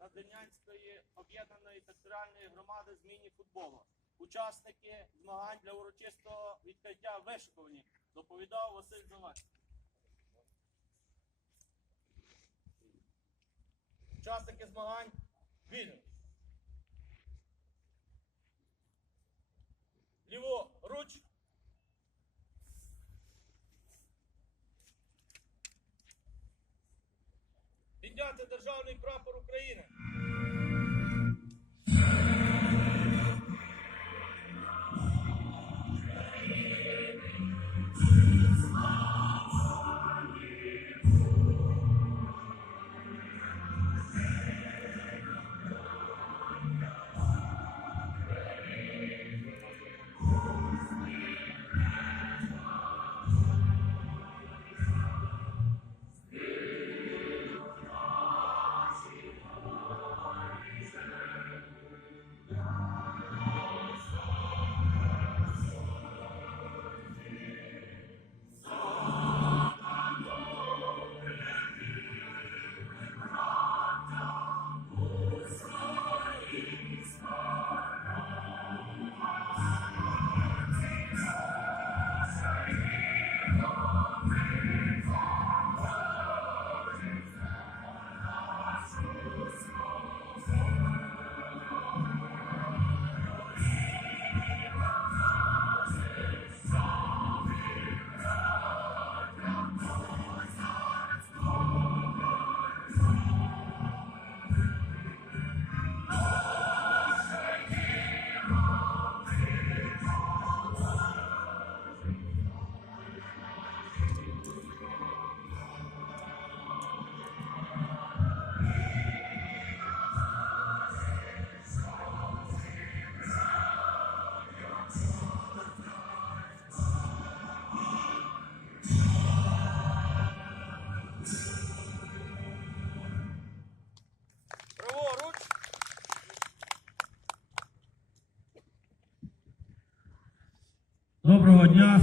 Надвірнянської об'єднаної територіальної громади з міні-футболу. Учасники змагань для урочистого відкриття вишиковані. Доповідав Василь Завадський. Учасники змагань вільно. Підняти державний прапор України.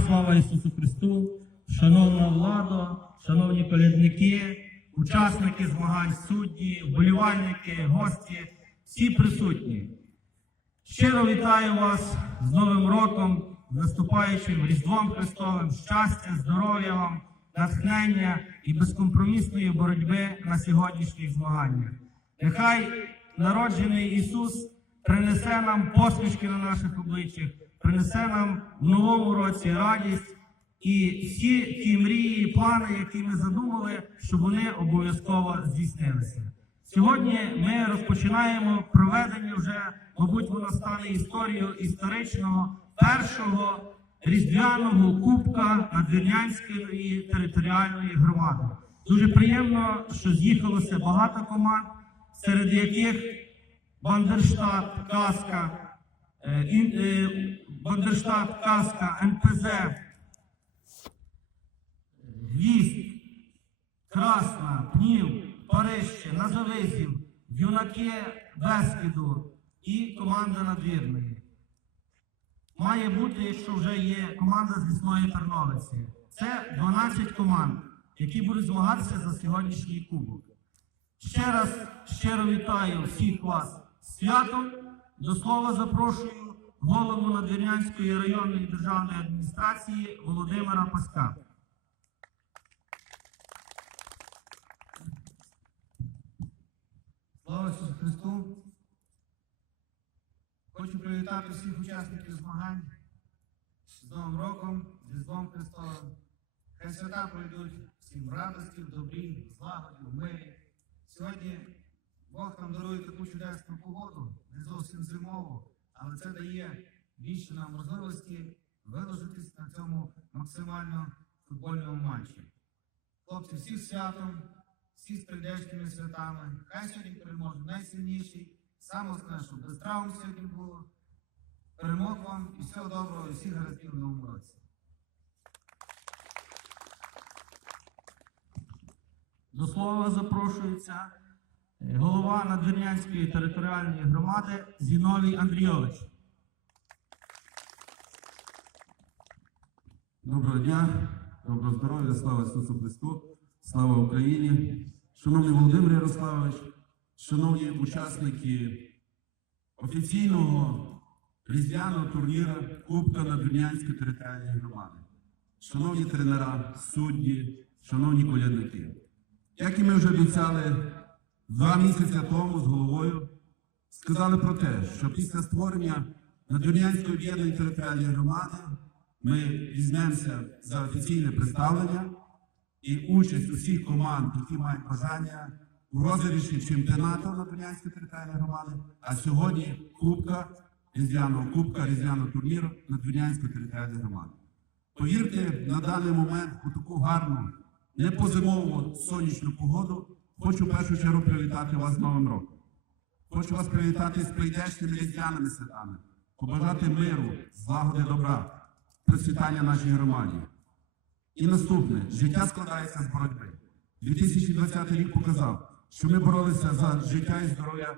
Слава Ісусу Христу, шановна влада, шановні колядники, учасники змагань, судді, вболівальники, гості, всі присутні. Щиро вітаю вас з Новим роком, з наступаючим Різдвом Христовим, щастя, здоров'я вам, натхнення і безкомпромісної боротьби на сьогоднішніх змаганнях. Нехай народжений Ісус принесе нам посмішки на наших обличчях, принесе нам в новому році радість і всі ті мрії, плани, які ми задумали, щоб вони обов'язково здійснилися. Сьогодні ми розпочинаємо проведення вже, мабуть, воно стане історією історичного першого різдвяного кубка Надвірнянської територіальної громади. Дуже приємно, що з'їхалося багато команд, серед яких Бандерштат, Каска, е, е, Бандерштат, Каска, НПЗ, Гвіст, Красна, Пнів, Парище, Назовизів, юнаки Бескіду і команда надвірної. Має бути, якщо вже є команда з лісної Терновиці. Це 12 команд, які будуть змагатися за сьогоднішній кубок. Ще раз щиро вітаю всіх вас з святом. До слова запрошую голову Надвірнянської районної державної адміністрації Володимира Паска. Слава Ісусу Христу! Хочу привітати всіх учасників змагань з Новим роком, з Різдвом Христовим. Хай свята пройдуть всім в радості, в добрі, в злагоді, в мирі. Сьогодні Бог нам дарує таку чудесну погоду, не зовсім зимову, але це дає більше нам можливості виложитись на цьому максимально футбольному матчі. Хлопці, всіх з святом, всі з прийдешніми святами. Хай сьогодні переможе найсильніший. Саме щоб без травм сьогодні було. Перемог вам і всього доброго, і всіх гараздів в новому році. До слова запрошується голова Надвірнянської територіальної громади Зіновій Андрійович. Доброго дня, доброго здоров'я, слава Ісусу Христу, слава Україні. Шановний Володимир Ярославович, шановні учасники офіційного різдвяного турніру Кубка Надвірнянської територіальної громади, шановні тренера, судді, шановні колядники. Як і ми вже обіцяли два місяці тому з головою, сказали про те, що після створення Надвірнянської об'єднаної територіальної громади ми візьмемося за офіційне представлення і участь усіх команд, які мають бажання у розіграші чемпіонату Надвірнянської територіальної громади, а сьогодні Кубка Різдвяного Кубка Різдвяного турніру Надвірнянської територіальної громади. Повірте, на даний момент у таку гарну, непозимову сонячну погоду хочу в першу чергу привітати вас з Новим роком. Хочу вас привітати з прийдешніми різдвяними святами, побажати миру, злагоди добра, процвітання нашій громаді. І наступне життя складається з боротьби. 2020 рік показав, що ми боролися за життя і здоров'я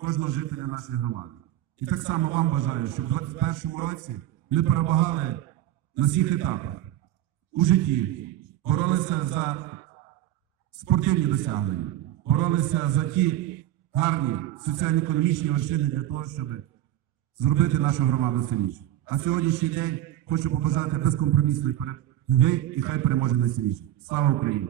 кожного жителя нашої громади. І так само вам бажаю, щоб в 2021 році ми перемагали на всіх етапах у житті, боролися за спортивні досягнення, боролися за ті гарні соціально-економічні вершини для того, щоб зробити нашу громаду сильніше. А сьогоднішній день хочу побажати безкомпромісної перемоги і хай переможе найсильніше. Слава Україні!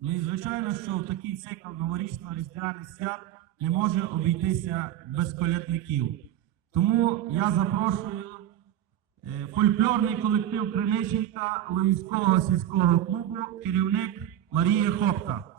Ну і звичайно, що в такий цикл новорічно-різдвяних свят не може обійтися без колядників. Тому я запрошую фольклорний колектив Криниченка Луївського сільського клубу, керівник Марія Хопта.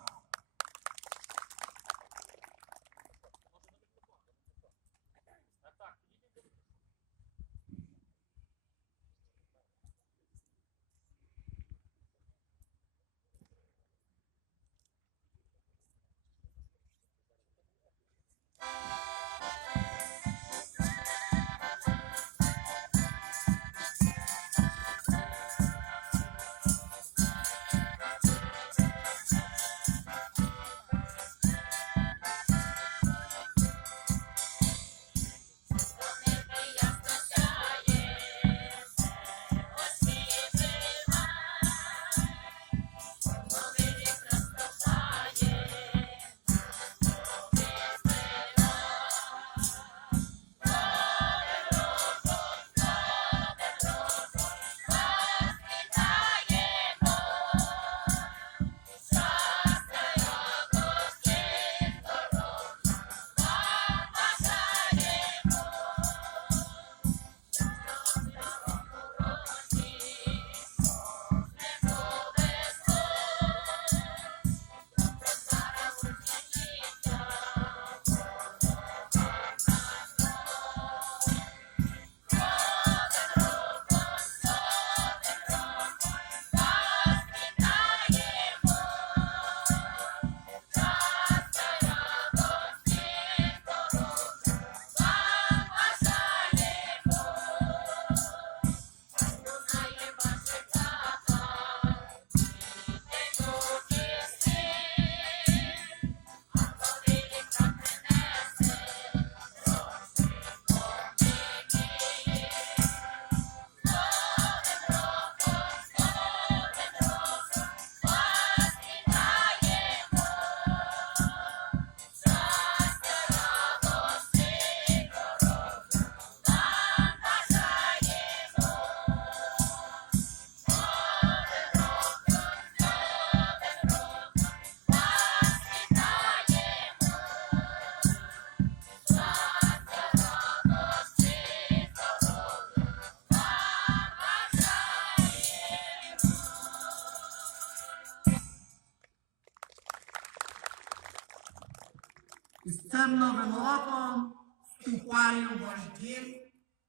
Із цим новим роком вступаю в ваш дім.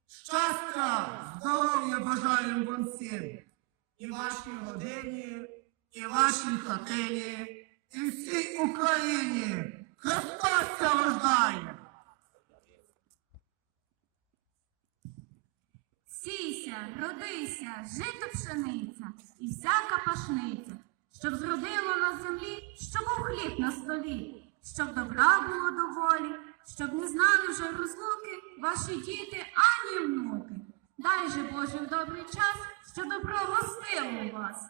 Щастя, здоров'я бажаю вам всім. І вашій родині, і вашій хатині, і всій Україні. Христос рождає! Сійся, родися, жито пшениця і всяка пашниця, щоб зродило на землі, щоб був хліб на столі, щоб добра було доволі, щоб не знали вже розлуки ваші діти ані внуки. Дай же Боже в добрий час, що добро гостило вас.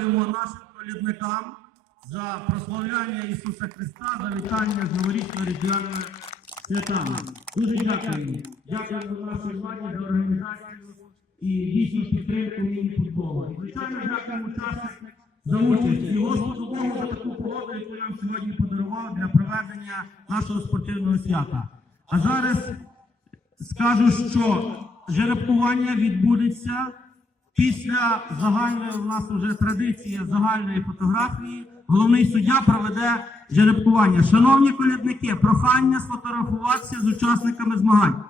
Дякуємо нашим колідникам за прославляння Ісуса Христа, за вітання з новорічно-різдвяними святами. Дуже дякуємо. Дякуємо нашій владі за організацію і дійсну підтримку міні-футболу. Звичайно, дякуємо учасникам за участь і Господу Богу за таку погоду, яку нам сьогодні подарував для проведення нашого спортивного свята. А зараз скажу, що жеребкування відбудеться після загальної у нас вже традиції загальної фотографії. Головний суддя проведе жеребкування. Шановні колядники, прохання сфотографуватися з учасниками змагань.